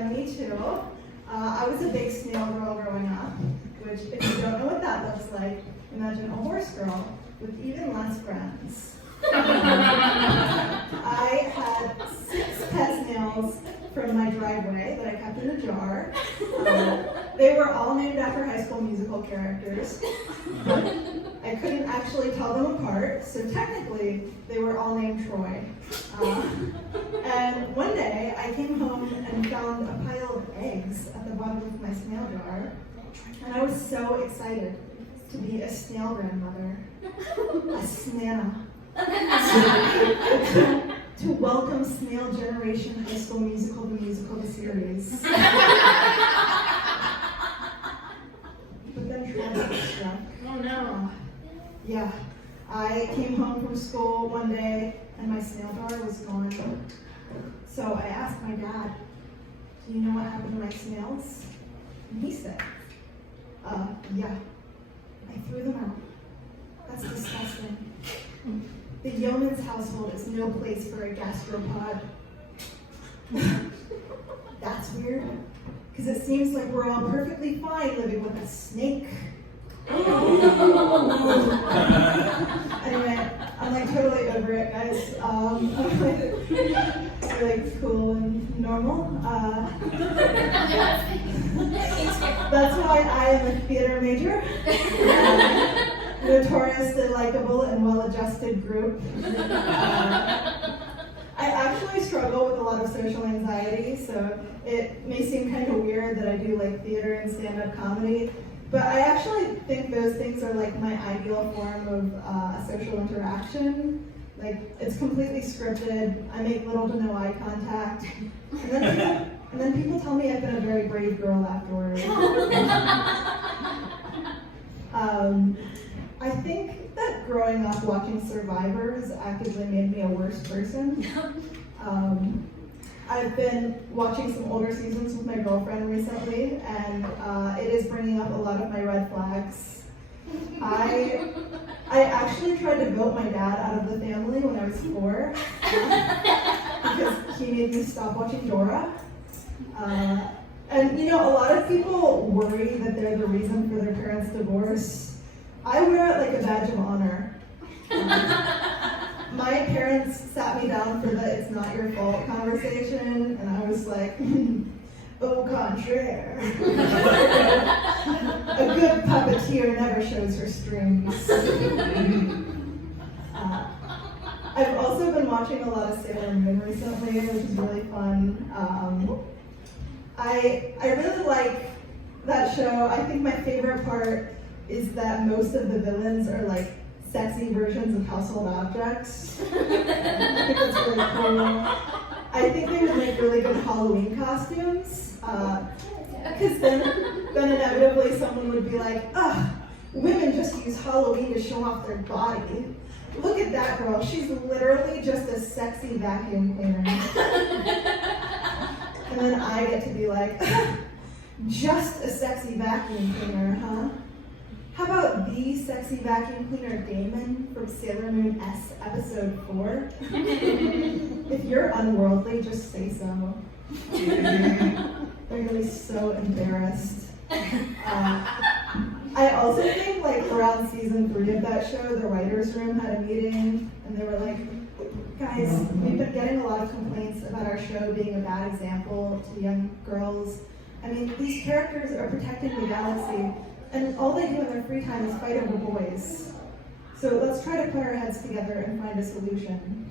Yeah, me too. I was a big snail girl growing up, which if you don't know what that looks like, imagine a horse girl with even less friends. I had 6 pet snails from my driveway that I kept in a jar. They were all named after High School Musical characters. I couldn't actually tell them apart, so technically they were all named Troy. And one day I came home and found a pile of eggs at the bottom of my snail jar, and I was so excited to be a snail grandmother, a snana. To welcome Snail Generation High School Musical, the series. But then tragedy struck. Oh no. Yeah, I came home from school one day and my snail jar was gone. So I asked my dad, do you know what happened to my snails? And he said, yeah, I threw them out. That's disgusting. The Youmans household is no place for a gastropod. That's weird, because it seems like we're all perfectly fine living with a snake. Anyway, I'm like totally over it, guys. We're like cool and normal. That's why I am a theater major. Notoriously likable and well-adjusted group. I actually struggle with a lot of social anxiety, so it may seem kind of weird that I do like theater and stand-up comedy, but I actually think those things are like my ideal form of social interaction. Like, it's completely scripted, I make little to no eye contact, and then people tell me I've been a very brave girl afterwards. I think that growing up watching Survivors actively made me a worse person. I've been watching some older seasons with my girlfriend recently, and it is bringing up a lot of my red flags. I actually tried to vote my dad out of the family when I was 4 because he made me stop watching Dora. And you know, a lot of people worry that they're the reason for their parents' divorce. I wear it like a badge of honor. My parents sat me down for the "it's not your fault" conversation, and I was like, au contraire. A good puppeteer never shows her strings. I've also been watching a lot of Sailor Moon recently, which is really fun. I really like that show. I think my favorite part is that most of the villains are like sexy versions of household objects. I think that's really cool. I think they would make really good Halloween costumes, because then inevitably someone would be like, ugh, women just use Halloween to show off their body. Look at that girl, she's literally just a sexy vacuum cleaner. And then I get to be like, just a sexy vacuum cleaner, huh? How about the sexy vacuum cleaner Damon from Sailor Moon S episode 4? If you're unworldly, just say so. They're really so embarrassed. I also think like around season 3 of that show, the writers' room had a meeting and they were like, guys, we've been getting a lot of complaints about our show being a bad example to young girls. I mean, these characters are protecting the galaxy, and all they do in their free time is fight over boys. So let's try to put our heads together and find a solution.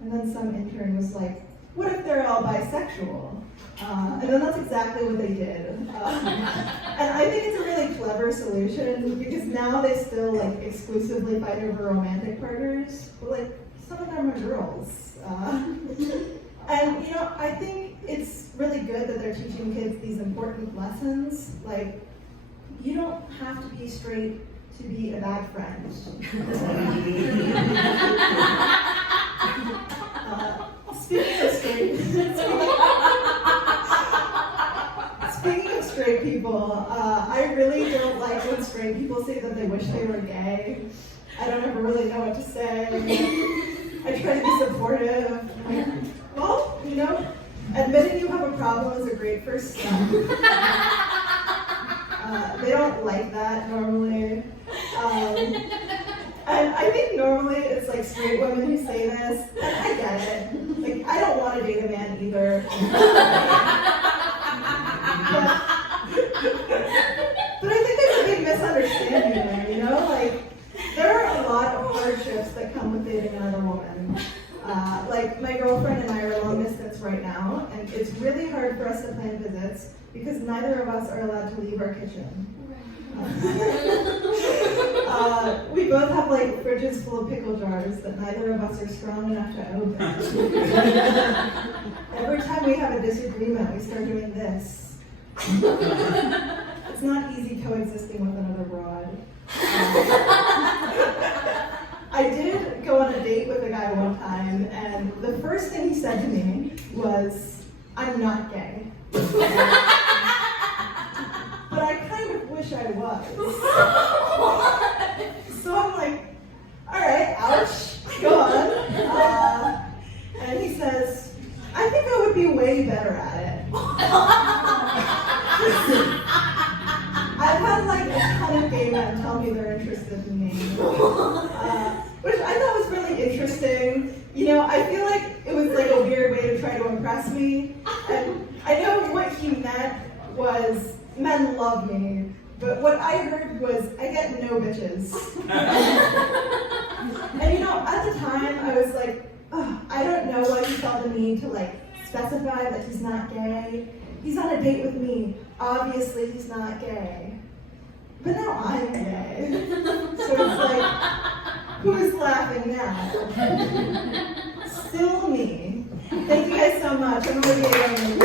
And then some intern was like, what if they're all bisexual? And then that's exactly what they did. And I think it's a really clever solution, because now they still like exclusively fight over romantic partners, but like some of them are girls. And you know, I think it's really good that they're teaching kids these important lessons, like you don't have to be straight to be a bad friend. Speaking of straight people, I really don't like when straight people say that they wish they were gay. I don't ever really know what to say. I try to be supportive. Like, well, you know, Admitting you have a problem is a great first step. They don't like that normally. And I think normally it's like straight women who say this, and I get it. Like, I don't want to date a man either. But I think there's a big misunderstanding there, you know? Like, there are a lot of hardships that come with dating another woman. Like, my girlfriend and I are long distance right now, and it's really hard for us to plan visits because neither of us are allowed to leave our kitchen. We both have like fridges full of pickle jars that neither of us are strong enough to open. Every time we have a disagreement, we start doing this. It's not easy coexisting with another broad. I did go on a date with a guy one time, and the first thing he said to me was, "I'm not gay." But I kind of wish I was. So I'm like, all right, ouch, go on. And he says, "I think I would be way better at it." I've had like a ton of gay men tell me they're interested in me, which I thought was really interesting. You know, I feel like it was like a weird way to try to impress me. And I know what he meant was, men love me, but what I heard was, I get no bitches. And you know, at the time, I was like, oh, I don't know why he felt the need to like specify that he's not gay. He's on a date with me. Obviously, he's not gay. But now I'm gay. So it's like, who's laughing now? Still me. Thank you guys so much. I'm Olivia Youmans.